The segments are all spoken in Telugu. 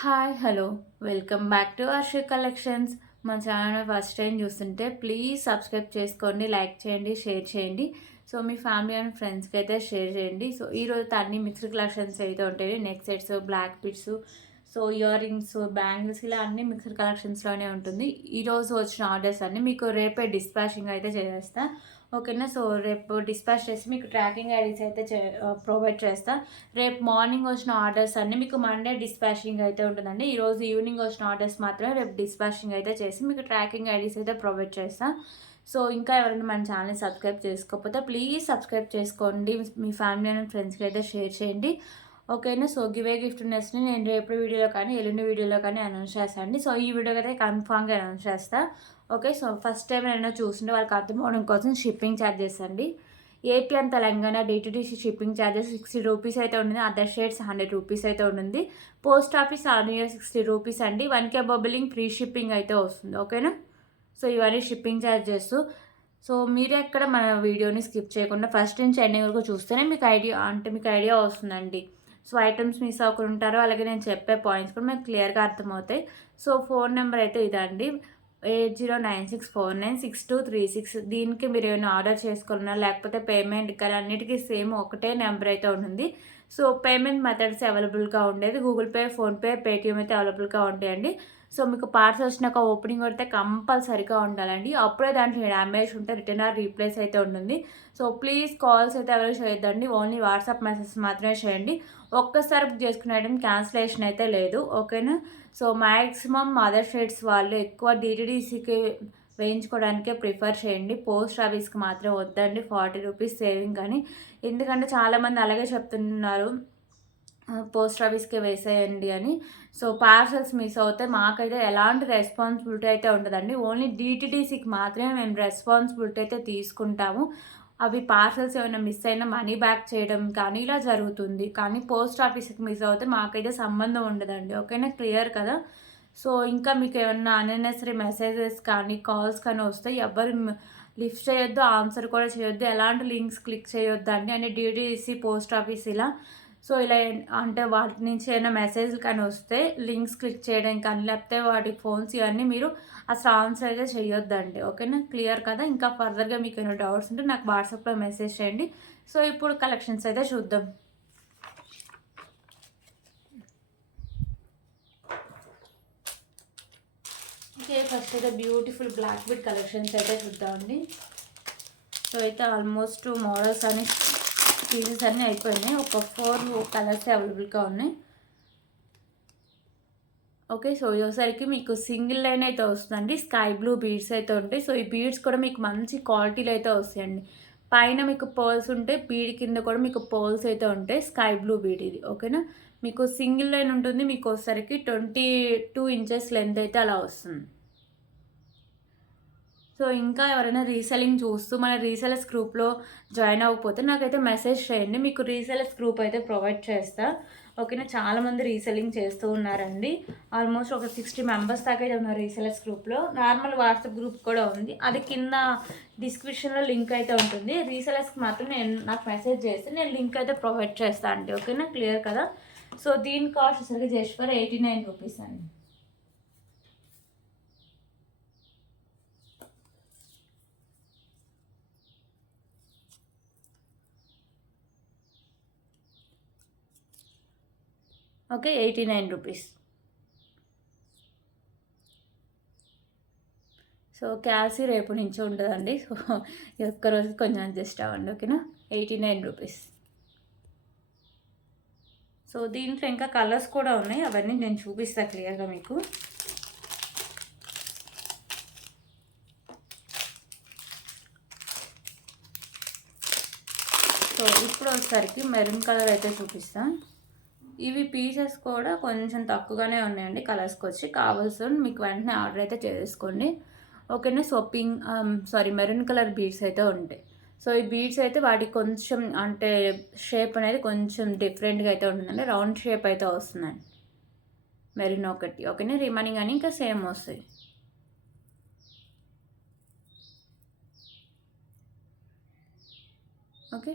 Hi hello welcome back to Arshi collections. మా ఛానల్ ఫస్ట్ టైం చూస్తుంటే ప్లీజ్ సబ్స్క్రైబ్ చేసుకోండి, లైక్ చేయండి, షేర్ చేయండి. సో మీ ఫ్యామిలీ అండ్ ఫ్రెండ్స్కి అయితే షేర్ చేయండి. సో ఈరోజు అన్ని మిక్స్డ్ కలెక్షన్స్ అయితే ఉంటాయి. Neck sets, black beads, so ear rings, bangles, ఇలా అన్ని మిక్స్డ్ కలెక్షన్స్లోనే ఉంటుంది. ఈరోజు వచ్చిన ఆర్డర్స్ అన్నీ మీకు రేపే డిస్పాచింగ్ అయితే చేసేస్తా. ఓకేనా. సో రేపు డిస్పాచ్ చేసి మీకు ట్రాకింగ్ ఐడీస్ అయితే ప్రొవైడ్ చేస్తా. రేపు మార్నింగ్ వచ్చిన ఆర్డర్స్ అన్నీ మీకు మండే డిస్పాచింగ్ అయితే ఉంటుందండి. ఈరోజు ఈవినింగ్ వచ్చిన ఆర్డర్స్ మాత్రమే రేపు డిస్పాచింగ్ అయితే చేసి మీకు ట్రాకింగ్ ఐడీస్ అయితే ప్రొవైడ్ చేస్తా. సో ఇంకా ఎవరైనా మన ఛానల్ని సబ్స్క్రైబ్ చేసుకోకపోతే ప్లీజ్ సబ్స్క్రైబ్ చేసుకోండి. మీ ఫ్యామిలీ అండ్ ఫ్రెండ్స్కి అయితే షేర్ చేయండి. ఓకేనా. సో గివే గిఫ్ట్ నెస్ట్ని నేను రేపు వీడియోలో కానీ ఎల్లుండి వీడియోలో కానీ అనౌన్స్ చేస్తాను అండి. సో ఈ వీడియోకి అయితే కన్ఫామ్గా అనౌన్స్ చేస్తా. ఓకే. సో ఫస్ట్ టైం ఏమైనా చూస్తుంటే వాళ్ళకి అర్థం అవడం కోసం షిప్పింగ్ ఛార్జెస్ అండి. AP and Telangana DTDC shipping charges 60 rupees అయితే ఉంటుంది. అదర్ స్టేట్స్ 100 రూపీస్ అయితే ఉంటుంది. Post office all year 60 rupees అండి. 1K బబులింగ్ ఫ్రీ షిప్పింగ్ అయితే వస్తుంది. ఓకేనా. సో ఇవన్నీ షిప్పింగ్ ఛార్జెస్. సో మీరు ఎక్కడ మన వీడియోని స్కిప్ చేయకుండా ఫస్ట్ నుంచి ఎండింగ్ వరకు చూస్తేనే మీకు ఐడియా వస్తుందండి. సో ఐటమ్స్ మిస్ అవ్వకుండా ఉంటారు. అలాగే నేను చెప్పే పాయింట్స్ కూడా మీకు క్లియర్గా అర్థమవుతాయి. సో ఫోన్ నెంబర్ అయితే ఇదండి, 8096496236. దీనికి మీరు ఏమైనా ఆర్డర్ చేసుకోవాలన్నా లేకపోతే పేమెంట్ కానీ అన్నిటికీ సేమ్ ఒకటే నెంబర్ అయితే ఉంటుంది. సో పేమెంట్ మెథడ్స్ అవైలబుల్గా ఉండేది గూగుల్ పే, ఫోన్పే, పేటిఎం అయితే అవైలబుల్గా ఉంటాయండి. సో మీకు పార్సల్ వచ్చినాక ఓపెనింగ్ కొడితే కంపల్సరీగా ఉండాలండి. అప్పుడే దాంట్లో డ్యామేజ్ ఉంటే రిటర్న్ ఆర్ రీప్లేస్ అయితే ఉంటుంది. సో ప్లీజ్ కాల్స్ అయితే ఎవరు చేయొద్దండి, ఓన్లీ వాట్సాప్ మెసేజ్ మాత్రమే చేయండి. ఒక్కసారి బుక్ చేసుకునే ఐటమ్ క్యాన్సిలేషన్ అయితే లేదు. ఓకేనా. సో మ్యాక్సిమం అదర్ స్టేట్స్ వాళ్ళు ఎక్కువ డిటిడిసికి వేయించుకోవడానికే ప్రిఫర్ చేయండి. పోస్ట్ ఆఫీస్కి మాత్రం వద్దండి, 40 రూపీస్ సేవింగ్ కానీ. ఎందుకంటే చాలామంది అలాగే చెప్తున్నారు, పోస్ట్ ఆఫీస్కే వేసేయండి అని. సో పార్సల్స్ మిస్ అవుతే మాకైతే ఎలాంటి రెస్పాన్సిబిలిటీ అయితే ఉండదండి. ఓన్లీ డిటిడిసికి మాత్రమే మేము రెస్పాన్సిబిలిటీ అయితే తీసుకుంటాము. అవి పార్సల్స్ ఏమైనా మిస్ అయినా మనీ బ్యాక్ చేయడం కానీ ఇలా జరుగుతుంది. కానీ పోస్ట్ ఆఫీస్కి మిస్ అవుతే మాకైతే సంబంధం ఉండదండి. ఓకేనా. క్లియర్ కదా. సో ఇంకా మీకు ఏమన్నా అన్నెసరీ మెసేజెస్ కానీ కాల్స్ కానీ వస్తే ఎవరు లిఫ్ట్ చేయొద్దు, ఆన్సర్ కూడా చేయొద్దు, ఎలాంటి లింక్స్ క్లిక్ చేయొద్దు అండి. అంటే డిటిడిసి, పోస్ట్ ఆఫీస్ ఇలా. సో ఇలా అంటే వాటి నుంచి ఏమైనా మెసేజ్లు కానీ వస్తే లింక్స్ క్లిక్ చేయడం కానీ లేకపోతే వాటి ఫోన్స్ ఇవన్నీ మీరు అసలు ఆన్సర్ అయితే చేయొద్దండి. ఓకేనా. క్లియర్ కదా. ఇంకా ఫర్దర్గా మీకు ఏమైనా డౌట్స్ ఉంటే నాకు వాట్సాప్లో మెసేజ్ చేయండి. సో ఇప్పుడు కలెక్షన్స్ అయితే చూద్దాం. ఓకే. ఫస్ట్ అయితే బ్యూటిఫుల్ బ్లాక్ బీడ్ కలెక్షన్స్ అయితే చూద్దామండి. సో అయితే ఆల్మోస్ట్ మోడల్స్ అని పీసెస్ అన్నీ అయిపోయినాయి. ఒక 4 కలర్స్ అవైలబుల్గా ఉన్నాయి. ఓకే. సో ఇదోసరికి మీకు సింగిల్ లైన్ అయితే వస్తుందండి. స్కై బ్లూ బీడ్స్ అయితే ఉంటాయి. సో ఈ బీడ్స్ కూడా మీకు మంచి క్వాలిటీలో అయితే వస్తాయండి. పైన మీకు పర్ల్స్ ఉంటాయి, బీడ్ కింద కూడా మీకు పర్ల్స్ అయితే ఉంటాయి. స్కై బ్లూ బీడ్ ఇది. ఓకేనా. మీకు సింగిల్ లైన్ ఉంటుంది. మీకు వచ్చేసరికి 22 ఇంచెస్ లెంత్ అయితే అలా వస్తుంది. సో ఇంకా ఎవరైనా రీసెల్లింగ్ చూస్తూ మన రీసెలర్స్ గ్రూప్లో జాయిన్ అవ్వకపోతే నాకైతే మెసేజ్ చేయండి, మీకు రీసెలర్స్ గ్రూప్ అయితే ప్రొవైడ్ చేస్తా. ఓకేనా. చాలామంది రీసెల్లింగ్ చేస్తూ ఉన్నారండి. ఆల్మోస్ట్ ఒక 60 మెంబర్స్ దాకా అయితే ఉన్నారు రీసెలర్స్ గ్రూప్లో. నార్మల్ వాట్సాప్ గ్రూప్ కూడా ఉంది, అది కింద డిస్క్రిప్షన్లో లింక్ అయితే ఉంటుంది. రీసెలర్స్కి మాత్రం నాకు మెసేజ్ చేస్తే నేను లింక్ అయితే ప్రొవైడ్ చేస్తాను అండి. ఓకేనా. క్లియర్ కదా. సో దీని కాస్ట్ వచ్చేసరికి జస్ట్ ఫర్ 89 రూపీస్ అండి. ఓకే. 89 రూపీస్. సో క్యాల్సీ రేపు నుంచి ఉంటుందండి. సో ఈ ఒక్కరోజు కొంచెం అడ్జస్ట్ అవ్వండి. ఓకేనా. 89 రూపీస్. సో దీంట్లో ఇంకా కలర్స్ కూడా ఉన్నాయి, అవన్నీ నేను చూపిస్తాను క్లియర్గా మీకు. సో ఇప్పుడు వచ్చేసరికి మెరూన్ కలర్ అయితే చూపిస్తాను. ఇవి పీసెస్ కూడా కొంచెం తక్కువగానే ఉన్నాయండి కలర్స్కి వచ్చి. కావాల్సిన మీకు వెంటనే ఆర్డర్ అయితే చేసుకోండి. ఓకేనా. సో మెరూన్ కలర్ బీడ్స్ అయితే ఉంటాయి. సో ఈ బీడ్స్ అయితే వాటికి కొంచెం అంటే షేప్ అనేది కొంచెం డిఫరెంట్గా అయితే ఉంటుందండి. రౌండ్ షేప్ అయితే వస్తుందండి మెరూన్ ఒకటి. ఓకేనా. రిమైనింగ్ అని ఇంకా సేమ్ వస్తాయి. ఓకే.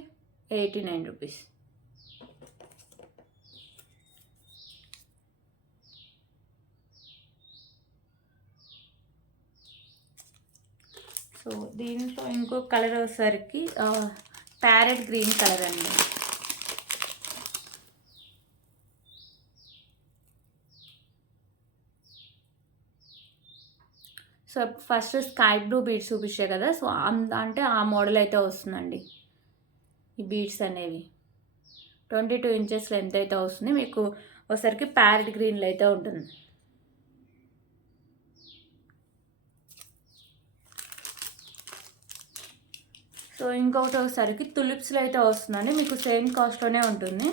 89 రూపీస్. సో దీంట్లో ఇంకో కలర్ వచ్చేసరికి ప్యారెట్ గ్రీన్ కలర్ అండి. So first sky blue beads చూపించే కదా, సో అంటే ఆ మోడల్ అయితే వస్తుందండి. ఈ బీడ్స్ అనేవి 22 ఇంచెస్ లెంత్ అయితే వస్తుంది మీకు. ఒకసారికి ప్యారెట్ గ్రీన్లో అయితే ఉంటుంది. సో ఇంకొకటి ఒకసారికి తులిప్స్లో అయితే వస్తుందండి, మీకు సేమ్ కాస్ట్లోనే ఉంటుంది.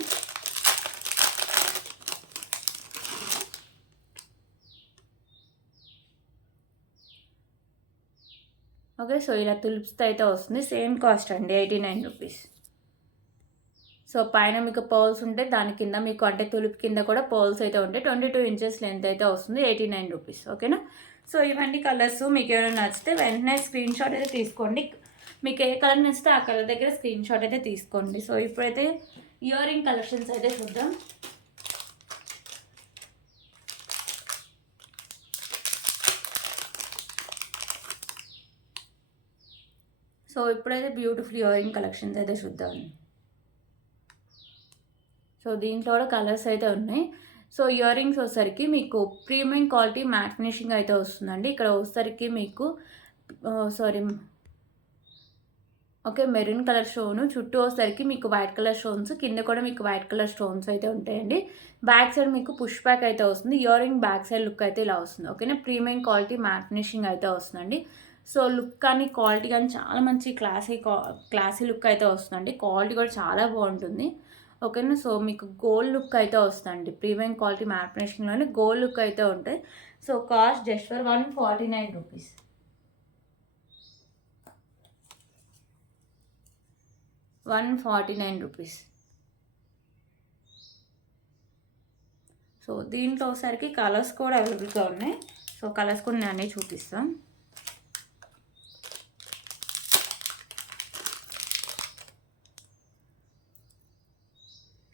ఓకే, సో ఇలా తులిప్స్తో అయితే వస్తుంది, సేమ్ కాస్ట్ అండి 89 రూపీస్. సో పైన మీకు పర్ల్స్ ఉంటే దాని కింద మీకు అంటే తులిప్ కింద కూడా పర్ల్స్ అయితే ఉంటాయి. 22 ఇంచెస్ లెంత్ అయితే వస్తుంది, 89 రూపీస్. ఓకేనా. సో ఇవన్నీ కలర్స్ మీకు ఏమైనా నచ్చితే వెంటనే స్క్రీన్ షాట్ అయితే తీసుకోండి. మీకు ఏ కలర్ నచ్చితే ఆ కలర్ దగ్గర స్క్రీన్ షాట్ అయితే తీసుకోండి. సో ఇప్పుడైతే ఇయర్ రింగ్ కలెక్షన్స్ అయితే చూద్దాం. సో ఇప్పుడైతే బ్యూటిఫుల్ ఇయర్ రింగ్ కలెక్షన్స్ అయితే చూద్దాం. సో దీంట్లో కూడా కలర్స్ అయితే ఉన్నాయి. సో ఇయర్ రింగ్స్ వచ్చేసరికి మీకు ప్రీమియం క్వాలిటీ మ్యాట్ ఫినిషింగ్ అయితే వస్తుందండి. ఇక్కడ వచ్చేసరికి మీకు ఓకే మెరూన్ కలర్ స్టోను, చుట్టూ వచ్చేసరికి మీకు వైట్ కలర్ స్టోన్స్, కింద కూడా మీకు వైట్ కలర్ స్టోన్స్ అయితే ఉంటాయండి. బ్యాక్ సైడ్ మీకు పుష్ బ్యాక్ అయితే వస్తుంది. Ear ring back side look అయితే ఇలా వస్తుంది. ఓకేనా, ప్రీమియం క్వాలిటీ మ్యాట్ ఫినిషింగ్ అయితే వస్తుందండి. సో లుక్ కానీ క్వాలిటీ కానీ చాలా మంచి క్లాసీ లుక్ అయితే వస్తుందండి. క్వాలిటీ కూడా చాలా బాగుంటుంది. ఓకేనా, సో మీకు గోల్డ్ లుక్ అయితే వస్తుందండి. ప్రీమియం క్వాలిటీ మ్యాట్ ఫినిషింగ్లోనే గోల్డ్ లుక్ అయితే ఉంటాయి. So cost just for 149 rupees. 149 rupees. So దీంట్లో ఒకసారికి కలర్స్ కూడా అవైలబుల్గా ఉన్నాయి. సో కలర్స్ కూడా నేను అన్నీ చూపిస్తాను.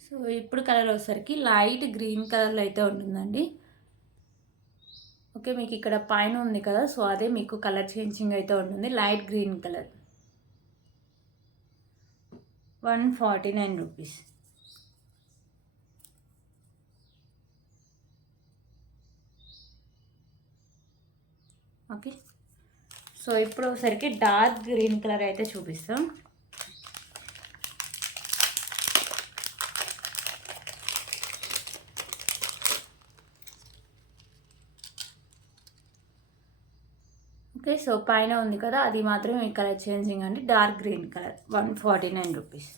సో ఇప్పుడు కలర్ వచ్చేసరికి లైట్ గ్రీన్ కలర్లో అయితే ఉంటుందండి. ఓకే, మీకు ఇక్కడ పైన ఉంది కదా, సో అదే మీకు కలర్ చేంజింగ్ అయితే ఉంటుంది. Light green colour 149 rupees. Okay, so ఇప్పుడు ఒకసారికి డార్క్ గ్రీన్ కలర్ అయితే చూపిస్తాం. ఓకే, సో పైన ఉంది కదా అది మాత్రమే మీ కలర్ చేంజింగ్ అండి. Dark green colour 149 rupees.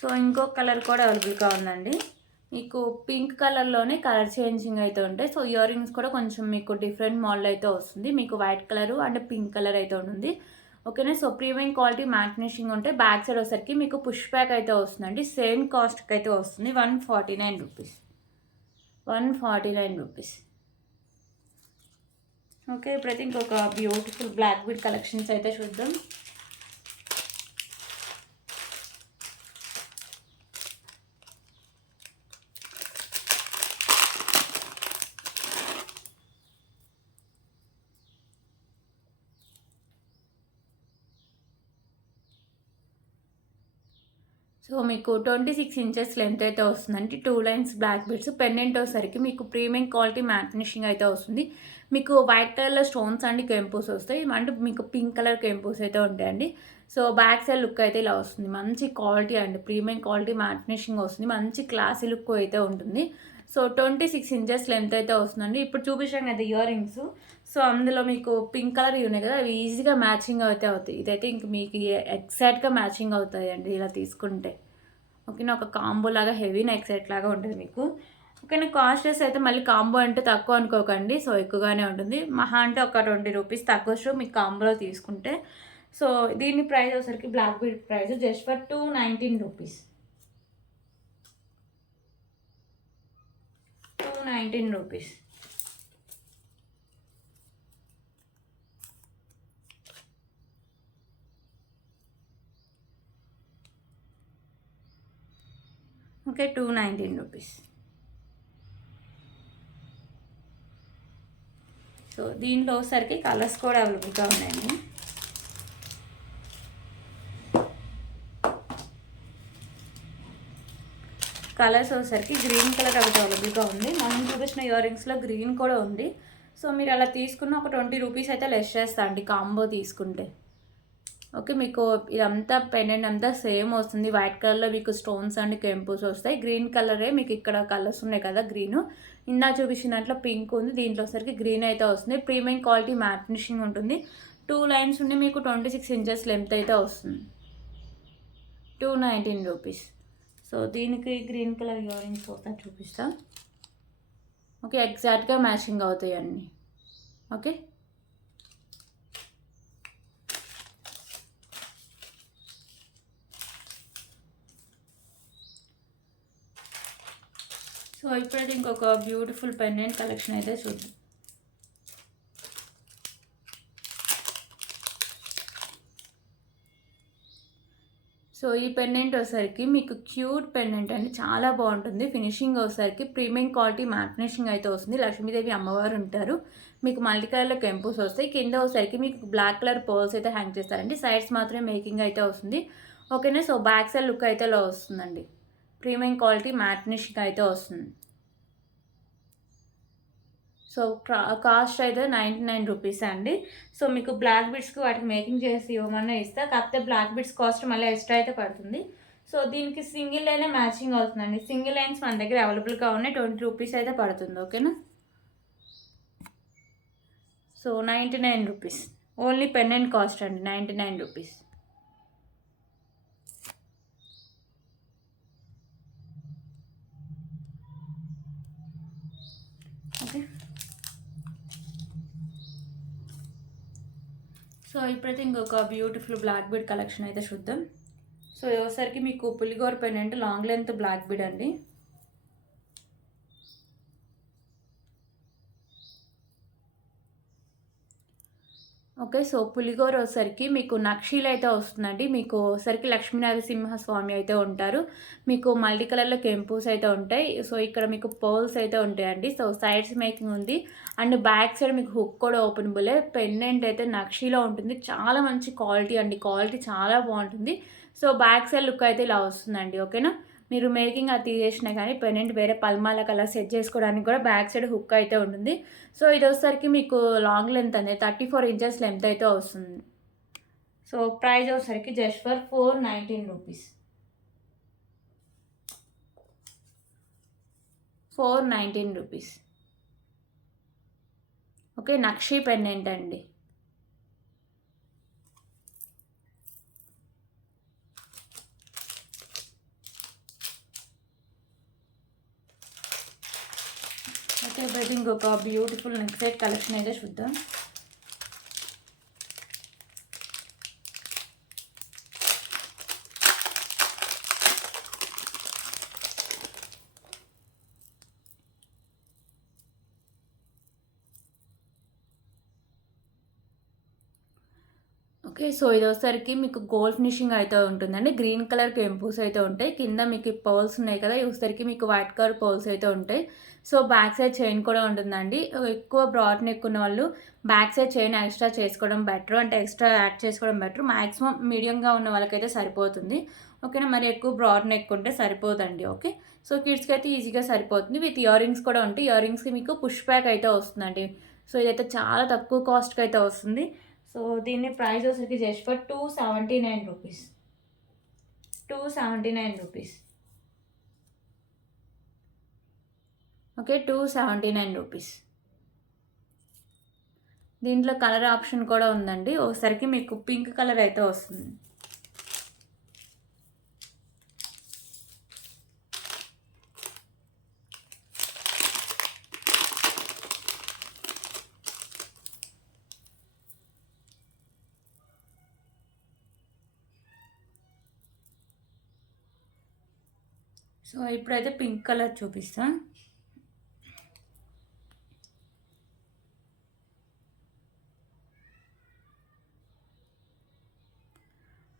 So ఇంకొక కలర్ కూడా అవైలబుల్గా ఉందండి. మీకు పింక్ కలర్లోనే కలర్ చేంజింగ్ అయితే ఉంటాయి. సో ఇయర్ రింగ్స్ కూడా కొంచెం మీకు డిఫరెంట్ మోడల్ అయితే వస్తుంది. మీకు white colour and pink colour అయితే ఉంటుంది. ఓకేనా, so premium quality matte finishing ఉంటే బ్యాక్ సైడ్ వచ్చేసరికి మీకు పుష్ బ్యాక్ అయితే వస్తుందండి. సేమ్ కాస్ట్కి అయితే వస్తుంది 149 రూపీస్. 149 రూపీస్. ఓకే, ఇప్పుడైతే ఇంకొక బ్యూటిఫుల్ బ్లాక్ బీడ్ కలెక్షన్స్ అయితే చూద్దాం. సో మీకు 26 ఇంచెస్ లెంత్ అయితే వస్తుందండి. 2 లైన్స్ బ్లాక్ బీడ్స్ పెండెంట్ వచ్చేసరికి మీకు ప్రీమియం క్వాలిటీ మ్యాట్ ఫినిషింగ్ అయితే వస్తుంది. మీకు వైట్ కలర్లో స్టోన్స్ అండ్ కెంపోస్ వస్తాయి, అంటే మీకు పింక్ కలర్ కెంపోస్ అయితే ఉంటాయండి. సో బ్యాక్ సైడ్ లుక్ అయితే ఇలా వస్తుంది. మంచి క్వాలిటీ అండి, ప్రీమియం క్వాలిటీ మ్యాట్ ఫినిషింగ్ వస్తుంది. మంచి క్లాసీ లుక్ అయితే ఉంటుంది. సో 26 ఇంచెస్ లెంత్ అయితే వస్తుందండి. ఇప్పుడు చూపించాం కదా ఇయర్ రింగ్స్, సో అందులో మీకు పింక్ కలర్ ఉన్నాయి కదా, అవి ఈజీగా మ్యాచింగ్ అయితే అవుతాయి. ఇదైతే ఇంక మీకు ఎగ్జాక్ట్గా మ్యాచింగ్ అవుతాయి అండి ఇలా తీసుకుంటే. ఓకేనా, ఒక కాంబో లాగా హెవీ నెక్ సెట్ లాగా ఉంటుంది మీకు. ఓకేనా, కాస్ట్లెస్ అయితే మళ్ళీ కాంబో అంటే తక్కువ అనుకోకండి. సో ఎక్కువగానే ఉంటుంది. మహా అంటే ఒక 20 రూపీస్ తక్కువ మీకు కాంబోలో తీసుకుంటే. సో దీని ప్రైస్ వచ్చేసరికి black bead price just for 219 rupees. 219 rupees. Okay, 219 rupees. దీంట్లో వచ్చేసరికి కలర్స్ కూడా అవైలబుల్గా ఉన్నాయండి. కలర్స్ వచ్చేసరికి గ్రీన్ కలర్ ఒకటి అవైలబుల్గా ఉంది. మనం చూపించిన ఇయర్ రింగ్స్లో గ్రీన్ కూడా ఉంది. సో మీరు అలా తీసుకున్న ఒక 20 రూపీస్ అయితే లెస్ చేస్తా అండి కాంబో తీసుకుంటే. ఓకే, మీకు ఇదంతా పెండెంట్ అంతా సేమ్ వస్తుంది. వైట్ కలర్లో మీకు స్టోన్స్ అండ్ కెంపుస్ వస్తాయి. గ్రీన్ కలరే మీకు ఇక్కడ కలర్స్ ఉన్నాయి కదా, గ్రీన్ ఇందా చూపించిన దాంట్లో పింక్ ఉంది, దీంట్లో వచ్చరికి గ్రీన్ అయితే వస్తుంది. ప్రీమియం క్వాలిటీ మ్యాట్ ఫినిషింగ్ ఉంటుంది. 2 లైన్స్ ఉండి మీకు 26 ఇంచెస్ లెంత్ అయితే వస్తుంది. 219 రూపీస్. సో దీనికి గ్రీన్ కలర్ ఇయర్ రింగ్స్ ఒకసారి చూపిస్తా. ఓకే, ఎగ్జాక్ట్గా మ్యాచింగ్ అవుతాయి అన్నీ. ఓకే, సో ఇప్పుడైతే ఇంకొక బ్యూటిఫుల్ పెండెంట్ కలెక్షన్ అయితే చూద్దాం. సో ఈ పెండెంట్ వచ్చేసరికి మీకు క్యూట్ పెండెంట్ అండి, చాలా బాగుంటుంది. ఫినిషింగ్ వచ్చేసరికి ప్రీమియం క్వాలిటీ మ్యాట్ ఫినిషింగ్ అయితే వస్తుంది. లక్ష్మీదేవి అమ్మవారు ఉంటారు. మీకు మల్టీ కలర్లో కెంపుస్ వస్తాయి. కింద వచ్చేసరికి మీకు బ్లాక్ కలర్ పర్ల్స్ అయితే హ్యాంగ్ చేస్తారండి. సైడ్స్ మాత్రమే మేకింగ్ అయితే వస్తుంది. ఓకేనా, సో బ్యాక్ సైడ్ లుక్ అయితే ఇలా వస్తుందండి. ప్రీమియం క్వాలిటీ మ్యాట్ ఫినిషింగ్ అయితే వస్తుంది. సో కాస్ట్ అయితే 99 రూపీస్ అండి. సో మీకు బ్లాక్ బిడ్స్కి వాటికి మేకింగ్ చేసి ఇవ్వమన్నా ఇస్తా, కాకపోతే బ్లాక్ బిడ్స్ కాస్ట్ మళ్ళీ ఎక్స్ట్రా అయితే పడుతుంది. సో దీనికి సింగిల్ లైనే మ్యాచింగ్ అవుతుందండి. సింగిల్ లైన్స్ మన దగ్గర అవైలబుల్గా ఉన్నాయి. 20 రూపీస్ అయితే పడుతుంది. ఓకేనా, so 99 rupees only pendant cost అండి, 99 రూపీస్. ఓకే, సో ఇప్పుడైతే ఇంకొక బ్యూటిఫుల్ బ్లాక్ బీడ్ కలెక్షన్ అయితే చూద్దాం. సో ఒకసారికి మీకు పులిగోర pendant long length black bead అండి. ఓకే, సో పులిగోర వచ్చేసరికి మీకు నక్షీలు అయితే వస్తుందండి. మీకు వచ్చేసరికి లక్ష్మీనరసింహ స్వామి అయితే ఉంటారు. మీకు మల్టీ కలర్లో కెంపుస్ అయితే ఉంటాయి. సో ఇక్కడ మీకు పర్ల్స్ అయితే ఉంటాయండి. సో సైడ్స్ మేకింగ్ ఉంది అండ్ బ్యాక్ సైడ్ మీకు హుక్ కూడా ఓపెనబులే. పెండెంట్ అయితే నక్షీలో ఉంటుంది. చాలా మంచి క్వాలిటీ అండి, క్వాలిటీ చాలా బాగుంటుంది. సో బ్యాక్ సైడ్ లుక్ అయితే ఇలా వస్తుందండి. ఓకేనా, మీరు మేకింగ్ అది తీసేసినా కానీ పెండెంట్ వేరే పల్మాల కలర్ సెట్ చేసుకోవడానికి కూడా బ్యాక్ సైడ్ హుక్ అయితే ఉంటుంది. సో ఇది వచ్చేసరికి మీకు లాంగ్ లెంత్ అనేది 34 ఇంచెస్ లెంత్ అయితే వస్తుంది. సో ప్రైస్ వచ్చేసరికి just for 419 rupees. 419 rupees. Okay, nakshi pendant అండి. ఓకే, ఇప్పుడు ఇంకొక బ్యూటిఫుల్ నెక్ సెట్ కలెక్షన్ అయితే చూద్దాం. ఓకే, సో ఇది వచ్చేసరికి మీకు గోల్డ్ ఫినిషింగ్ అయితే ఉంటుందండి. గ్రీన్ కలర్ కెంపుస్ అయితే ఉంటాయి. కింద మీకు పర్ల్స్ ఉన్నాయి కదా, ఇవి వచ్చేసరికి మీకు వైట్ కలర్ పర్ల్స్ అయితే ఉంటాయి. సో బ్యాక్ సైడ్ చైన్ కూడా ఉంటుందండి. ఎక్కువ బ్రాడ్ నెక్ ఉన్న వాళ్ళు బ్యాక్ సైడ్ చైన్ ఎక్స్ట్రా చేసుకోవడం బెటర్, అంటే ఎక్స్ట్రా యాడ్ చేసుకోవడం బెటర్. మ్యాక్సిమం మీడియంగా ఉన్న వాళ్ళకైతే సరిపోతుంది. ఓకేనా, మరి ఎక్కువ బ్రాడ్ నెక్ ఉంటే సరిపోదండి. ఓకే, సో కిడ్స్కి అయితే ఈజీగా సరిపోతుంది. విత్ ఇయర్ రింగ్స్ కూడా ఉంటాయి. ఇయర్ రింగ్స్కి మీకు పుష్ బ్యాక్ అయితే వస్తుందండి. సో ఇదైతే చాలా తక్కువ కాస్ట్కి అయితే వస్తుంది. సో దీన్ని ప్రైస్ వచ్చేసరికి just for 279 rupees. 279 rupees. Okay, 279 rupees. దీంట్లో కలర్ ఆప్షన్ కూడా ఉందండి. ఒకసారికి మీకు పింక్ కలర్ అయితే వస్తుంది. సో ఇప్పుడైతే పింక్ కలర్ చూపిస్తా.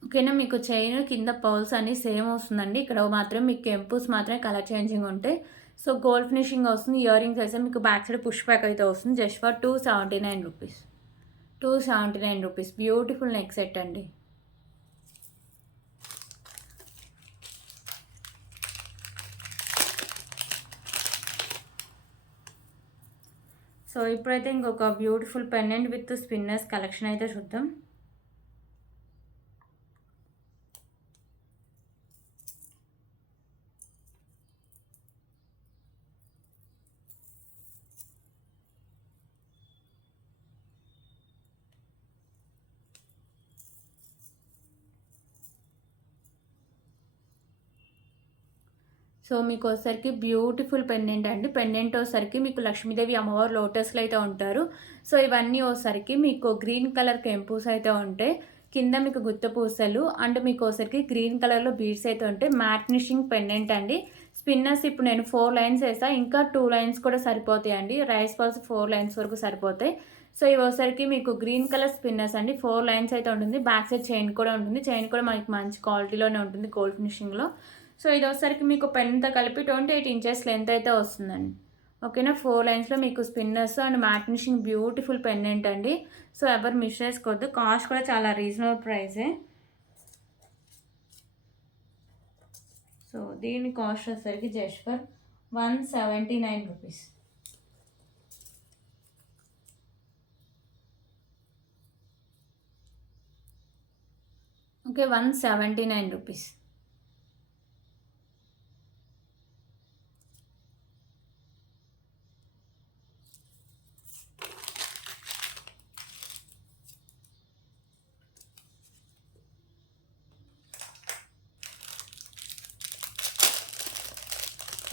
ఓకేనా, మీకు చైన్ కింద పర్ల్స్ అన్నీ సేమ్ వస్తుందండి. ఇక్కడ మాత్రం మీకు కెంపుస్ మాత్రమే కలర్ చేంజింగ్ ఉంటాయి. సో గోల్డ్ ఫినిషింగ్ వస్తుంది. ఇయర్ రింగ్స్ అయితే మీకు బ్యాక్ సైడ్ పుష్ బ్యాక్ అయితే వస్తుంది. Just for 279 rupees. 279 rupees. Beautiful neck set అండి. సో ఇప్పుడైతే ఇంకొక beautiful pendant with spinners collection అయితే చూద్దాం. సో మీకు వచ్చేసరికి బ్యూటిఫుల్ పెండెంట్ అండి. పెండెంట్ వచ్చేసరికి మీకు లక్ష్మీదేవి అమ్మవారు లోటస్లో అయితే ఉంటారు. సో ఇవన్నీ వచ్చేసరికి మీకు గ్రీన్ కలర్ కెంపూస్ అయితే ఉంటాయి. కింద మీకు గుత్త పూసలు అండ్ మీకు వచ్చేసరికి గ్రీన్ కలర్లో బీడ్స్ అయితే ఉంటాయి. మ్యాట్ ఫినిషింగ్ పెండెంట్ అండి. స్పిన్నర్స్ ఇప్పుడు నేను 4 లైన్స్ వేసా, ఇంకా 2 లైన్స్ కూడా సరిపోతాయండి. రైస్ బాల్స్ 4 లైన్స్ వరకు సరిపోతాయి. సో ఇవి వచ్చేసరికి మీకు గ్రీన్ కలర్ స్పిన్నర్స్ అండి. 4 లైన్స్ అయితే ఉంటుంది. బ్యాక్ సైడ్ చైన్ కూడా ఉంటుంది. చైన్ కూడా మనకి మంచి క్వాలిటీలోనే ఉంటుంది గోల్డ్ ఫినిషింగ్లో. సో ఇది వచ్చేసరికి మీకు పెన్తో కలిపి 28 ఇంచెస్ లెంత్ అయితే వస్తుందండి. ఓకేనా. 4 లైన్స్లో మీకు spinners and matte finishing beautiful pendant అండి. సో ఎవరు మిస్ చేసుకోవద్దు. కాస్ట్ కూడా చాలా రీజనబుల్ ప్రైసే. సో దీని కాస్ట్ వచ్చేసరికి just for 179 rupees. Okay, 179 rupees.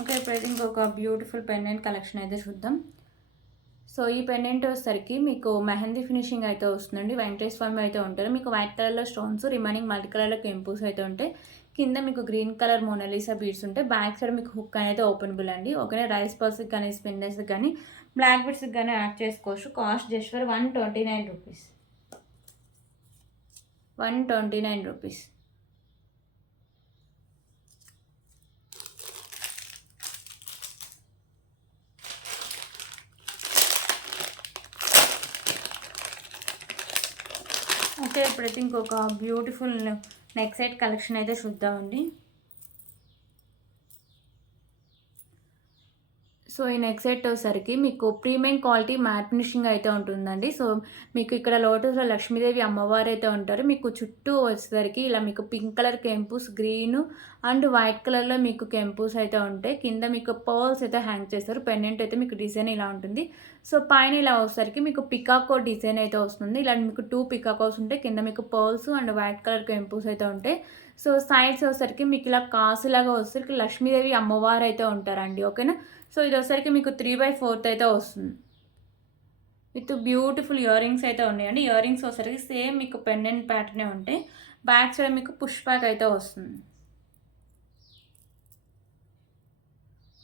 Okay, ఇప్పుడైతే ఇంకొక బ్యూటిఫుల్ పెండెంట్ కలెక్షన్ అయితే చూద్దాం. సో ఈ పెండెంట్ వచ్చేసరికి మీకు మెహందీ ఫినిషింగ్ అయితే వస్తుందండి. వెంకటేశ్వర స్వామి అయితే ఉంటారు. మీకు వైట్ కలర్లో స్టోన్స్, రిమైనింగ్ మల్టీ కలర్లో కెంపూస్ అయితే ఉంటాయి. కింద మీకు గ్రీన్ కలర్ మోనాలిసా బీడ్స్ ఉంటాయి. బ్యాక్ సైడ్ మీకు హుక్ అనేది ఓపెనబుల్ అండి. ఓకేనా. రైస్ పర్స్కి కానీ స్పిన్నర్స్కి కానీ బ్లాక్ బీడ్స్కి కానీ యాడ్ చేసుకోవచ్చు. Cost just for 129 rupees. 129 rupees. Okay, ఇప్పుడైతే ఇంకొక బ్యూటిఫుల్ నెక్ సెట్ కలెక్షన్ అయితే చూద్దామండి. సో ఈ నెక్ సెట్ వచ్చేసరికి మీకు ప్రీమియం క్వాలిటీ మ్యాట్ ఫినిషింగ్ అయితే ఉంటుందండి. సో మీకు ఇక్కడ లోటస్లో లక్ష్మీదేవి అమ్మవారు అయితే ఉంటారు. మీకు చుట్టూ వచ్చేసరికి ఇలా మీకు పింక్ కలర్ కెంపూస్, గ్రీన్ అండ్ వైట్ కలర్లో మీకు కెంపూస్ అయితే ఉంటాయి. కింద మీకు పర్ల్స్ అయితే హ్యాంగ్ చేస్తారు. పెండెంట్ అయితే మీకు డిజైన్ ఇలా ఉంటుంది. సో పైన ఇలా వచ్చేసరికి మీకు పికాకో డిజైన్ అయితే వస్తుంది. ఇలా మీకు 2 పికాకోస్ ఉంటాయి. కింద మీకు పర్ల్స్ అండ్ వైట్ కలర్ కెంపూస్ అయితే ఉంటాయి. సో సైడ్స్ వచ్చేసరికి మీకు ఇలా కాసులాగా వచ్చేసరికి లక్ష్మీదేవి అమ్మవారు అయితే ఉంటారండి. ఓకేనా. సో ఇది వచ్చేసరికి మీకు 3/4 అయితే వస్తుంది. విత్ బ్యూటిఫుల్ ఇయర్ రింగ్స్ అయితే ఉన్నాయండి. ఇయర్ రింగ్స్ వచ్చేసరికి సేమ్ మీకు పెండెంట్ ప్యాటర్నే ఉంటాయి. బ్యాక్ సైడ్ మీకు పుష్ బ్యాక్ అయితే వస్తుంది.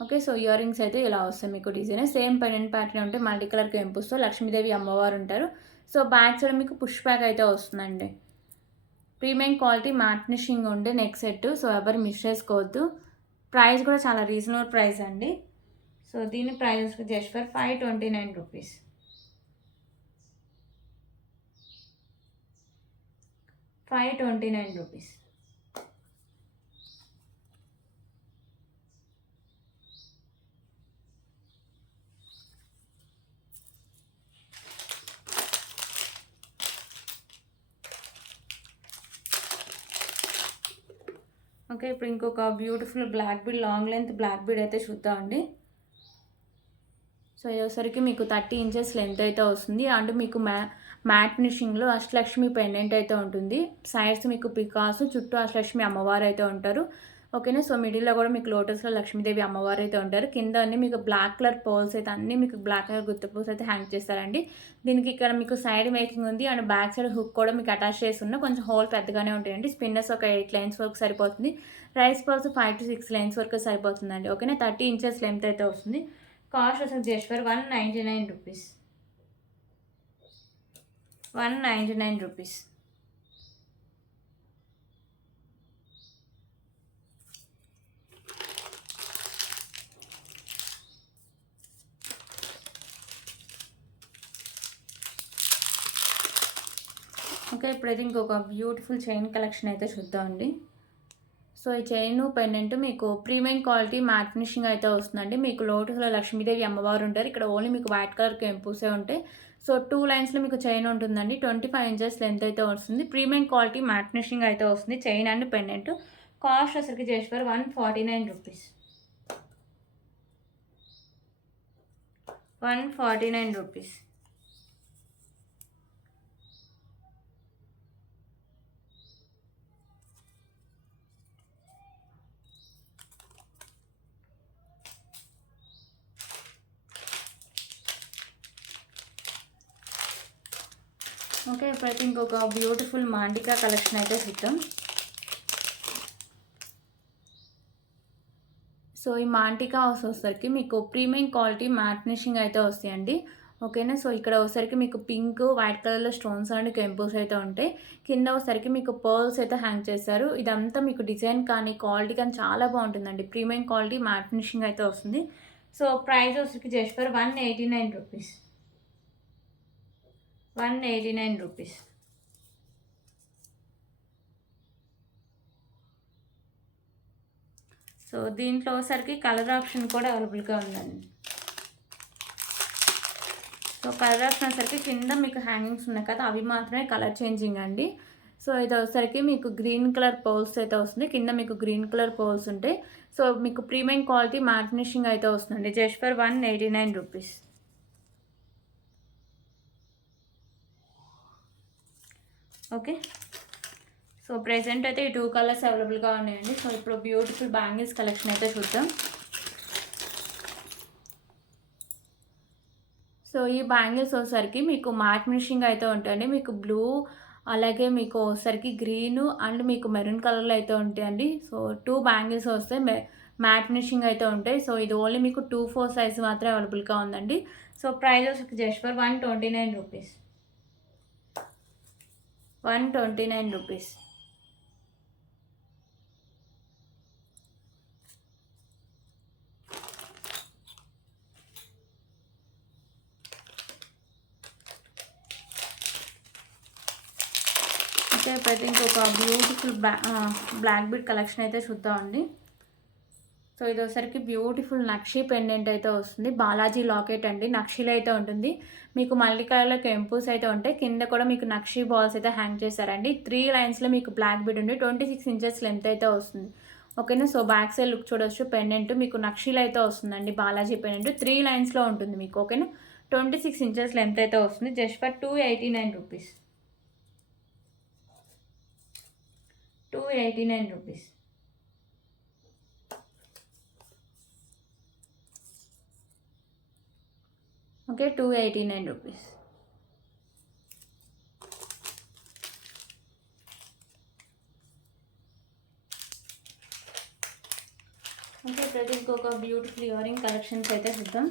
ఓకే, సో ఇయర్ రింగ్స్ అయితే ఇలా వస్తాయి మీకు డిజైన్. సేమ్ పెండెంట్ ప్యాటర్న్ ఉంటాయి. మల్టీ కలర్ కెంపుస్తో లక్ష్మీదేవి అమ్మవారు ఉంటారు. సో బ్యాక్ సైడ్ మీకు పుష్ బ్యాక్ అయితే వస్తుందండి. ప్రీమియం క్వాలిటీ మ్యాట్ ఫినిషింగ్ ఉండే నెక్ సెట్. సో ఎవరు మిస్ చేసుకోవద్దు. ప్రైస్ కూడా చాలా రీజనబుల్ ప్రైస్ అండి. సో దీని price just for 529 rupees. 529 rupees. Okay, ఇప్పుడు ఇంకొక beautiful black bead, long length black bead అయితే చూద్దామండి. సో ఇదొసరికి మీకు 30 ఇంచెస్ లెంత్ అయితే వస్తుంది. అండ్ మీకు మ్యాట్ ఫినిషింగ్లో అష్టలక్ష్మి పెండెంట్ అయితే ఉంటుంది. సైడ్స్ మీకు పికాసు, చుట్టూ అష్టలక్ష్మి అమ్మవారు అయితే ఉంటారు. ఓకేనా. సో మిడిల్లో కూడా మీకు లోటస్లో లక్ష్మీదేవి అమ్మవారు అయితే ఉంటారు. కింద అన్ని మీకు బ్లాక్ కలర్ పోల్స్ అయితే అన్నీ మీకు బ్లాక్ కలర్ గుత్త పూస్ అయితే హ్యాంగ్ చేస్తారండి. దీనికి ఇక్కడ మీకు సైడ్ మేకింగ్ ఉంది అండ్ బ్యాక్ సైడ్ హుక్ కూడా మీకు అటాచ్ చేసి ఉన్న కొంచెం హోల్ పెద్దగానే ఉంటాయండి. స్పిన్నర్స్ ఒక 8 లైన్స్ వరకు సరిపోతుంది. రైస్ బాల్స్ 5 to 6 లైన్స్ వరకు సరిపోతుందండి. ఓకేనా. 30 ఇంచెస్ లెంత్ అయితే వస్తుంది. కాస్ట్ వచ్చేసి just for 199 rupees. 199 rupees. Okay, ఇప్పుడైతే ఇంకొక బ్యూటిఫుల్ చైన్ కలెక్షన్ అయితే చూద్దామండి. సో ఈ చైన్ పెండెంట్ మీకు ప్రీమియం క్వాలిటీ మ్యాట్ ఫినిషింగ్ అయితే వస్తుందండి. మీకు లోటస్లో లక్ష్మీదేవి అమ్మవారు ఉంటారు. ఇక్కడ ఓన్లీ మీకు వైట్ కలర్ కెంపూసే ఉంటాయి. సో 2 లైన్స్లో మీకు చైన్ ఉంటుందండి. 25 ఇంచెస్ లెంత్ అయితే వస్తుంది. ప్రీమియం క్వాలిటీ మ్యాట్ ఫినిషింగ్ అయితే వస్తుంది చైన్ అండ్ పెండెంట్. కాస్ట్ అసలుకి just for 149 rupees. 149 rupees. Okay, ఇప్పుడైతే ఇంకొక బ్యూటిఫుల్ మాంటికా కలెక్షన్ అయితే చూద్దాం. సో ఈ మాంటికా వచ్చేసరికి మీకు ప్రీమియం క్వాలిటీ మ్యాట్ ఫినిషింగ్ అయితే వస్తాయండి. ఓకేనా. సో ఇక్కడ వచ్చేసరికి మీకు పింక్ వైట్ కలర్లో స్టోన్స్ అండ్ కెంపుల్స్ అయితే ఉంటాయి. కింద వచ్చేసరికి మీకు పర్ల్స్ అయితే హ్యాంగ్ చేశారు. ఇదంతా మీకు డిజైన్ కానీ క్వాలిటీ కానీ చాలా బాగుంటుందండి. ప్రీమియం క్వాలిటీ మ్యాట్ ఫినిషింగ్ అయితే వస్తుంది. సో ప్రైస్ వచ్చేసరికి just for 189 rupees. 189 rupees. So దీంట్లో వచ్చేసరికి కలర్ ఆప్షన్ కూడా అవైలబుల్గా ఉందండి. సో కలర్ ఆప్షన్ వచ్చేసరికి కింద మీకు హ్యాంగింగ్స్ ఉన్నాయి కదా, అవి మాత్రమే కలర్ చేంజింగ్ అండి. సో ఇది వచ్చేసరికి మీకు గ్రీన్ కలర్ పర్ల్స్ అయితే వస్తుంది. కింద మీకు గ్రీన్ కలర్ పర్ల్స్ ఉంటాయి. సో మీకు ప్రీమియం క్వాలిటీ మ్యాట్ ఫినిషింగ్ అయితే వస్తుందండి. Just for 189 rupees. Okay, so present అయితే ఈ 2 కలర్స్ అవైలబుల్గా ఉన్నాయండి. సో ఇప్పుడు బ్యూటిఫుల్ బ్యాంగిల్స్ కలెక్షన్ అయితే చూద్దాం. సో ఈ బ్యాంగిల్స్ వచ్చేసరికి మీకు మ్యాట్ ఫినిషింగ్ అయితే ఉంటాయండి. మీకు బ్లూ అలాగే మీకు వచ్చేసరికి గ్రీన్ అండ్ మీకు మెరూన్ కలర్లో అయితే ఉంటాయండి. సో 2 బ్యాంగిల్స్ వస్తాయి, మ్యాట్ ఫినిషింగ్ అయితే ఉంటాయి. సో ఇది ఓన్లీ మీకు 2-4 సైజ్ మాత్రమే అవైలబుల్గా ఉందండి. సో ప్రైస్ వచ్చి just for 129 rupees. 129 rupees. Okay, ఇప్పుడైతే ఇంకొక బ్యూటిఫుల్ బ్లాక్ బీడ్ కలెక్షన్ అయితే చూద్దామండి. సో ఇది వచ్చరికి బ్యూటిఫుల్ నక్షి పెండెంట్ అయితే వస్తుంది. బాలాజీ లాకెట్ అండి, నక్షిలో అయితే ఉంటుంది. మీకు మల్టీ కలర్లో కెంపుల్స్ అయితే ఉంటాయి. కింద కూడా మీకు నక్షి బాల్స్ అయితే హ్యాంగ్ చేశారండి. 3 లైన్స్లో మీకు బ్లాక్ బీడ్ ఉండి 26 ఇంచెస్ లెంత్ అయితే వస్తుంది. ఓకేనా. సో బ్యాక్ సైడ్ లుక్ చూడొచ్చు. పెండెంట్ మీకు నక్షిలో అయితే వస్తుందండి. బాలాజీ పెండెంట్ 3 లైన్స్లో ఉంటుంది మీకు. ఓకేనా. 26 ఇంచెస్ లెంత్ అయితే వస్తుంది. Just for 289 rupees. 289 rupees. Okay, 289 rupees. Okay, ప్రతి ఇంకొక బ్యూటిఫుల్ ఇయర్ రింగ్ కలెక్షన్స్ అయితే చూద్దాం.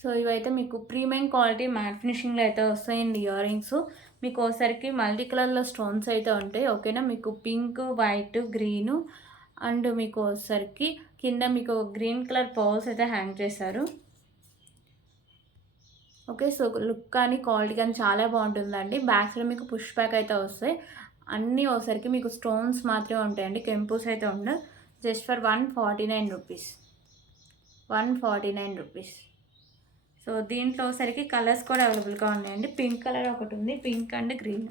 సో ఇవైతే మీకు ప్రీమియం క్వాలిటీ మ్యాట్ ఫినిషింగ్లో అయితే వస్తాయండి ఇయర్ రింగ్స్. మీకు ఒకసారికి మల్టీ కలర్లో స్టోన్స్ అయితే ఉంటాయి. ఓకేనా. మీకు పింక్ వైట్ గ్రీను అండ్ మీకు ఒకసారికి కింద మీకు గ్రీన్ కలర్ పర్ల్స్ అయితే హ్యాంగ్ చేశారు. ఓకే, సో లుక్ కానీ క్వాలిటీ కానీ చాలా బాగుంటుందండి. బ్యాక్ సైడ్ మీకు పుష్ బ్యాక్ అయితే వస్తాయి. అన్నీ ఒకసారికి మీకు స్టోన్స్ మాత్రమే ఉంటాయండి, కెంపుస్ అయితే ఉండవు. Just for 149 rupees. 149 rupees. So దీంట్లో ఒకసారికి కలర్స్ కూడా అవైలబుల్గా ఉన్నాయండి. పింక్ కలర్ ఒకటి ఉంది, pink and green.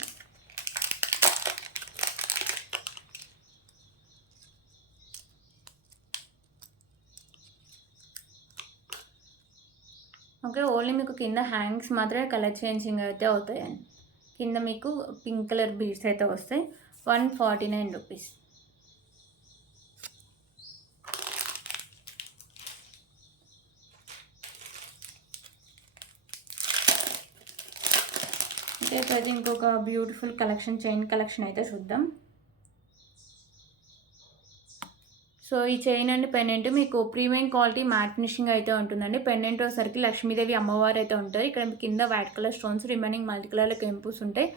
Okay, only మీకు కింద హ్యాంగ్స్ మాత్రమే కలర్ చేంజింగ్ అయితే అవుతాయండి. కింద మీకు పింక్ కలర్ బీడ్స్ అయితే వస్తాయి. 149 రూపీస్. అయితే ఇంకొక బ్యూటిఫుల్ కలెక్షన్ చైన్ కలెక్షన్ అయితే చూద్దాం. సో ఈ చైన్ అండ్ పెండెంట్ మీకు ప్రీమియం క్వాలిటీ మ్యాట్ ఫినిషింగ్ అయితే ఉంటుందండి. పెండెంట్ వచ్చేసరికి లక్ష్మీదేవి అమ్మవారు అయితే ఉంటారు. ఇక్కడ కింద white colour stones, remaining multi కలర్లో కెంపుస్ ఉంటాయి.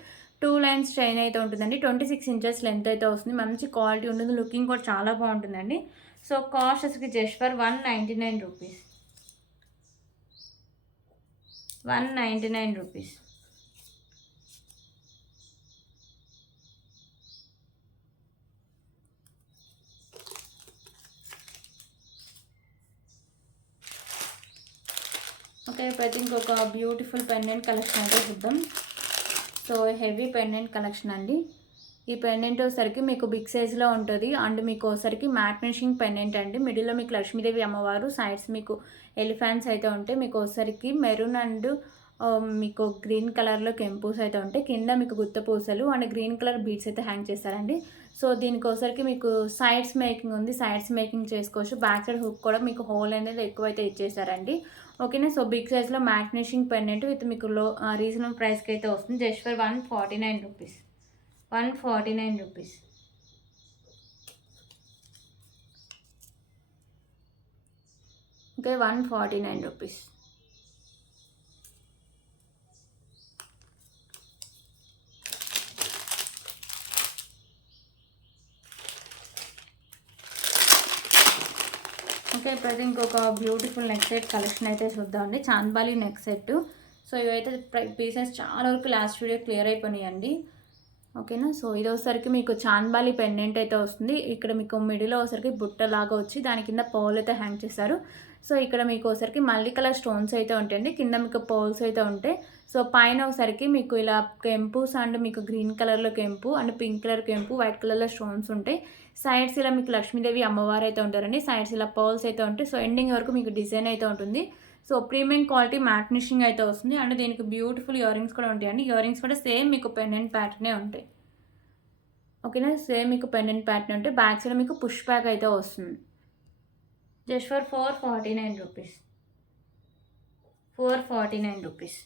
2 లైన్స్ చైన్ అయితే ఉంటుందండి. 26 ఇంచెస్ లెంత్ అయితే వస్తుంది. మంచి క్వాలిటీ ఉంటుంది. లుకింగ్ కూడా చాలా బాగుంటుందండి. సో కాస్ట్ వచ్చేసి just for 199 rupees, 199 rupees. Okay, ఇప్పుడైతే ఇంకొక బ్యూటిఫుల్ పెండెంట్ కలెక్షన్ అయితే చూద్దాం. సో హెవీ పెండెంట్ కలెక్షన్ అండి. ఈ పెండెంట్ వచ్చేసరికి మీకు బిగ్ సైజ్లో ఉంటుంది అండ్ మీకు వచ్చేసరికి మ్యాట్ ఫినిషింగ్ పెండెంట్ అండి. మిడిల్లో మీకు లక్ష్మీదేవి అమ్మవారు, సైడ్స్ మీకు ఎలిఫెంట్స్ అయితే ఉంటాయి. మీకు వచ్చేసరికి మెరూన్ అండ్ మీకు గ్రీన్ కలర్లో కెంపూస్ అయితే ఉంటాయి. కింద మీకు గుత్త పూసలు అండ్ గ్రీన్ కలర్ బీడ్స్ అయితే హ్యాంగ్ చేస్తారండి. సో దీనికి వచ్చేసరికి మీకు సైడ్స్ మేకింగ్ ఉంది, సైడ్స్ మేకింగ్ చేసుకోవచ్చు. బ్యాక్ సైడ్ హుక్ కూడా మీకు హోల్ అనేది ఎక్కువైతే ఇచ్చేసారండి. ఓకేనా. సో బిగ్ సైజ్లో మ్యాట్ ఫినిషింగ్ పెండెంట్ విత్ మీకు రీజనబుల్ ప్రైస్కి అయితే వస్తుంది. Just for 149 rupees, 149 rupees. Okay, 149 rupees. Okay, ఇప్పుడైతే ఇంకొక బ్యూటిఫుల్ నెక్ సెట్ కలెక్షన్ అయితే చూద్దామండి. Chandbali neck set. సో ఇవైతే పీసెస్ చాలా వరకు లాస్ట్ వీడియో క్లియర్ అయిపోయినాయండి. ఓకేనా. సో ఇది వచ్చేసరికి మీకు చాంద్బాలి పెండెంట్ అయితే వస్తుంది. ఇక్కడ మీకు మిడిల్లో వచ్చేసరికి బుట్టలాగా వచ్చి దాని కింద పౌల్ అయితే హ్యాంగ్ చేస్తారు. సో ఇక్కడ మీకు ఒకసారికి మల్టీ కలర్ స్టోన్స్ అయితే ఉంటాయండి, కింద మీకు పౌల్స్ అయితే ఉంటాయి. సో పైన ఒకసారికి మీకు ఇలా కెంపుస్ అండ్ మీకు గ్రీన్ కలర్లో కెంపు అండ్ పింక్ కలర్ కెంపు, వైట్ కలర్లో స్టోన్స్ ఉంటాయి. సైడ్స్ ఇలా మీకు లక్ష్మీదేవి అమ్మవారు అయితే ఉంటారండి. సైడ్స్ ఇలా పర్ల్స్ అయితే ఉంటాయి. సో ఎండింగ్ వరకు మీకు డిజైన్ అయితే ఉంటుంది. So premium quality matte finishing అయితే వస్తుంది అండ్ దీనికి బ్యూటిఫుల్ ఇయర్ రింగ్స్ కూడా ఉంటాయండి. ఇయర్ రింగ్స్ కూడా సేమ్ మీకు పెండెంట్ ప్యాటర్నే ఉంటాయి. ఓకేనా, సేమ్ మీకు పెండెంట్ ప్యాటర్న్ ఉంటాయి. బ్యాక్ సైడ్ మీకు పుష్ బ్యాక్ అయితే వస్తుంది. Just for 449 rupees, 449 rupees.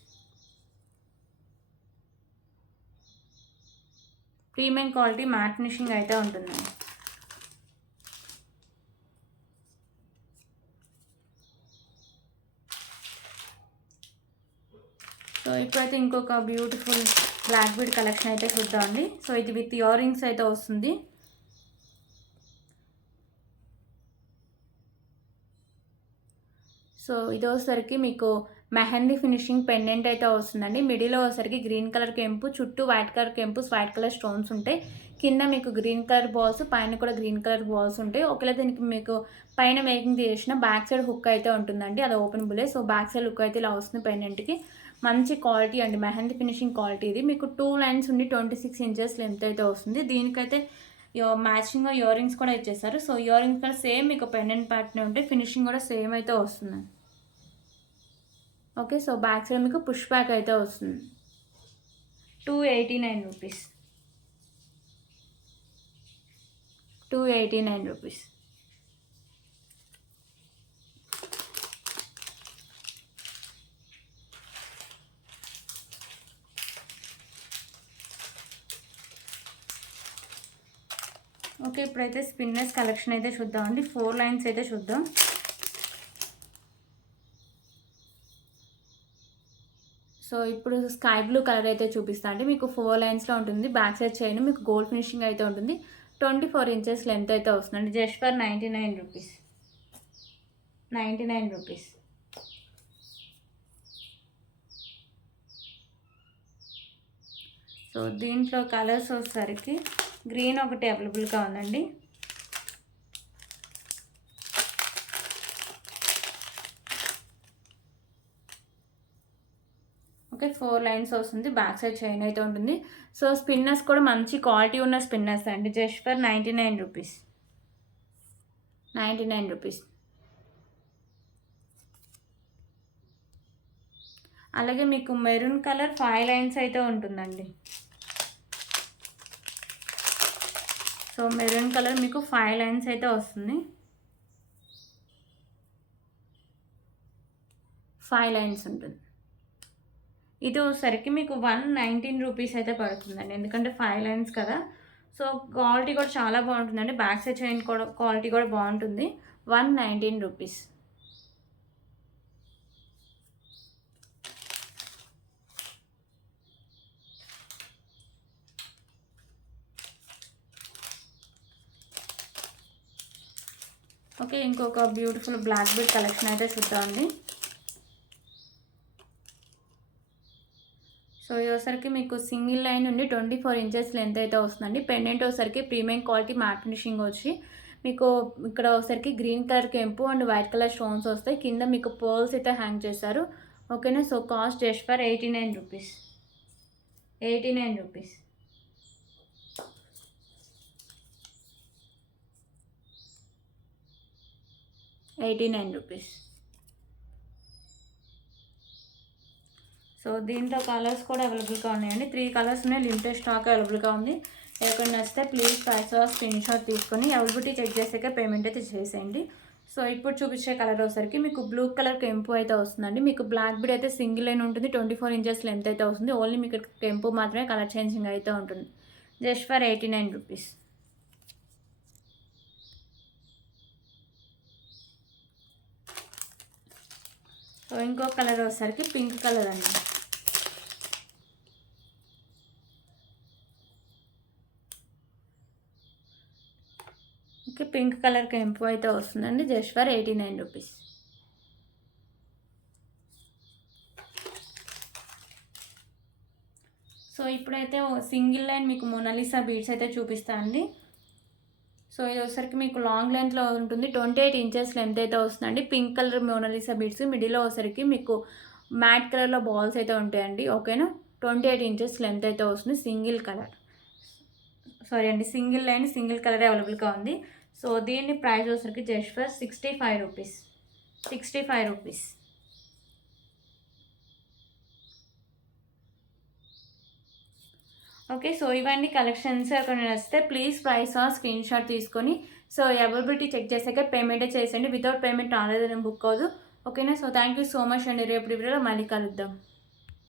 Premium quality matte finishing అయితే ఉంటుందండి. సో ఇప్పుడైతే ఇంకొక బ్యూటిఫుల్ బ్లాక్ బీడ్ కలెక్షన్ అయితే చూద్దామండి. సో ఇది విత్ ఇయర్ రింగ్స్ అయితే వస్తుంది. సో ఇది వచ్చేసరికి మీకు మెహందీ ఫినిషింగ్ పెండెంట్ అయితే వస్తుందండి. మిడిల్లో వచ్చేసరికి గ్రీన్ కలర్ కెంపు, చుట్టూ వైట్ కలర్ కెంపుస్, వైట్ కలర్ స్టోన్స్ ఉంటాయి. కింద మీకు గ్రీన్ కలర్ బాల్స్, పైన కూడా గ్రీన్ కలర్ బాల్స్ ఉంటాయి. ఒకవేళ దీనికి మీకు పైన మేకింగ్ చేసిన బ్యాక్ సైడ్ హుక్ అయితే ఉంటుందండి, అది ఓపెన్ బుల్లే. సో బ్యాక్ సైడ్ హుక్ అయితే ఇలా వస్తుంది పెండెంట్కి. మంచి క్వాలిటీ అండి, మెహందీ ఫినిషింగ్ క్వాలిటీ. ఇది మీకు 2 లైన్స్ ఉండి 26 ఇంచెస్ లెంత్ అయితే వస్తుంది. దీనికైతే మ్యాచింగ్గా ఇయర్ రింగ్స్ కూడా ఇచ్చేస్తారు. సో ఇయర్ రింగ్స్ కూడా సేమ్ మీకు పెండెంట్ ప్యాటర్న్ ఉంటాయి. ఫినిషింగ్ కూడా సేమ్ అయితే వస్తుంది. ఓకే, సో బ్యాక్ సైడ్ మీకు పుష్ బ్యాక్ అయితే వస్తుంది. 289 రూపీస్, 289 రూపీస్. ఓకే, ఇప్పుడైతే స్పిన్నర్స్ కలెక్షన్ అయితే చూద్దామండి. 4 లైన్స్ అయితే చూద్దాం. సో ఇప్పుడు స్కై బ్లూ కలర్ అయితే చూపిస్తా అండి. మీకు 4 లైన్స్లో ఉంటుంది. బ్యాక్ సైడ్ చైన్ మీకు గోల్డ్ ఫినిషింగ్ అయితే ఉంటుంది. 24 ఇంచెస్ లెంత్ అయితే వస్తుందండి. Just for 99 rupees, 99 rupees. So దీంట్లో కలర్స్ వచ్చేసరికి గ్రీన్ ఒకటి అవైలబుల్గా ఉందండి. ఓకే, 4 లైన్స్ వస్తుంది. బ్యాక్ సైడ్ చైన్ అయితే ఉంటుంది. సో స్పిన్నర్స్ కూడా మంచి క్వాలిటీ ఉన్న స్పిన్నర్స్ అండి. Just for 99 rupees, 99 rupees. అలాగే మీకు మెరూన్ కలర్ 5 లైన్స్ అయితే ఉంటుందండి. సో మెరూన్ కలర్ మీకు 5 లైన్స్ అయితే వస్తుంది. 5 లైన్స్ ఉంటుంది. ఇది వచ్చేసరికి మీకు 119 రూపీస్ అయితే పడుతుందండి, ఎందుకంటే 5 లైన్స్ కదా. సో క్వాలిటీ కూడా చాలా బాగుంటుందండి. బ్యాక్ సైడ్ చైన్ కూడా క్వాలిటీ కూడా బాగుంటుంది. 119 రూపీస్. ఓకే, ఇంకొక బ్యూటిఫుల్ బ్లాక్ బీడ్ కలెక్షన్ అయితే చూద్దామండి. సో ఇదోసరికి మీకు సింగిల్ లైన్ నుండి 24 ఇంచెస్ లెంత్ అయితే వస్తుందండి. పెండెంట్ వచ్చరికి ప్రీమియం క్వాలిటీ మ్యాట్ ఫినిషింగ్ వచ్చి మీకు ఇక్కడ వచ్చరికి గ్రీన్ కలర్ కెంపు అండ్ వైట్ కలర్ స్టోన్స్ వస్తాయి. కింద మీకు పర్ల్స్ అయితే హ్యాంగ్ చేశారు. ఓకేనా. So cost just for 89 rupees. 89 rupees. ₹89. So దీంట్లో కలర్స్ కూడా అవైలబుల్గా ఉన్నాయండి. 3 కలర్స్ ఉన్నాయి. లిమిటెడ్ స్టాక్ అవైలబుల్గా ఉంది. ఎవరికైనా నచ్చితే ప్లీజ్ ప్రైస్ స్క్రీన్ షాట్ తీసుకొని అవైలబిలిటీ చెక్ చేసాక పేమెంట్ అయితే చేసేయండి. సో ఇప్పుడు చూపించే కలర్ వచ్చేసరికి మీకు బ్లూ కలర్ కెంపు అయితే వస్తుందండి. మీకు బ్లాక్ బీడ్ అయితే సింగిల్ లైన్ ఉంటుంది. 24 ఇంచెస్ లెంత్ అయితే వస్తుంది. ఓన్లీ మీకు కెంపు మాత్రమే కలర్ చేంజింగ్ అయితే ఉంటుంది. Just for 89 rupees. సో ఇంకో కలర్ వచ్చేసరికి పింక్ కలర్ అండి. ఓకే, పింక్ కలర్ కెంపు అయితే వస్తుందండి. Just for 89 rupees. సో ఇప్పుడైతే సింగిల్ లైన్ మీకు మోనాలిసా బీడ్స్ అయితే చూపిస్తానండి. సో ఇది వచ్చరికి మీకు లాంగ్ లెంత్లో ఉంటుంది. 28 ఇంచెస్ లెంత్ అయితే వస్తుందండి. పింక్ కలర్ మోనాలిసా బీడ్స్ మిడిల్లో వచ్చరికి మీకు మ్యాట్ కలర్లో బాల్స్ అయితే ఉంటాయండి. ఓకేనా. 28 ఇంచెస్ లెంత్ అయితే వస్తుంది. సింగిల్ కలర్, సారీ అండి, సింగిల్ లైన్ సింగిల్ కలర్ అవైలబుల్గా ఉంది. సో దీని ప్రైస్ వచ్చరికి just for 65 rupees. 65 rupees. Okay, so ఇవన్నీ కలెక్షన్స్ అక్కడ నచ్చితే ప్లీజ్ ప్రైస్ స్క్రీన్ షాట్ తీసుకొని సో అవైలబిలిటీ చెక్ చేసాక పేమెంటే చేసేయండి. వితౌట్ పేమెంట్ ఆన్లైన్ బుక్ అవ్వదు. ఓకేనా. So thank you so much అండి. రేపు వీడియోలో మళ్ళీ కలుద్దాం.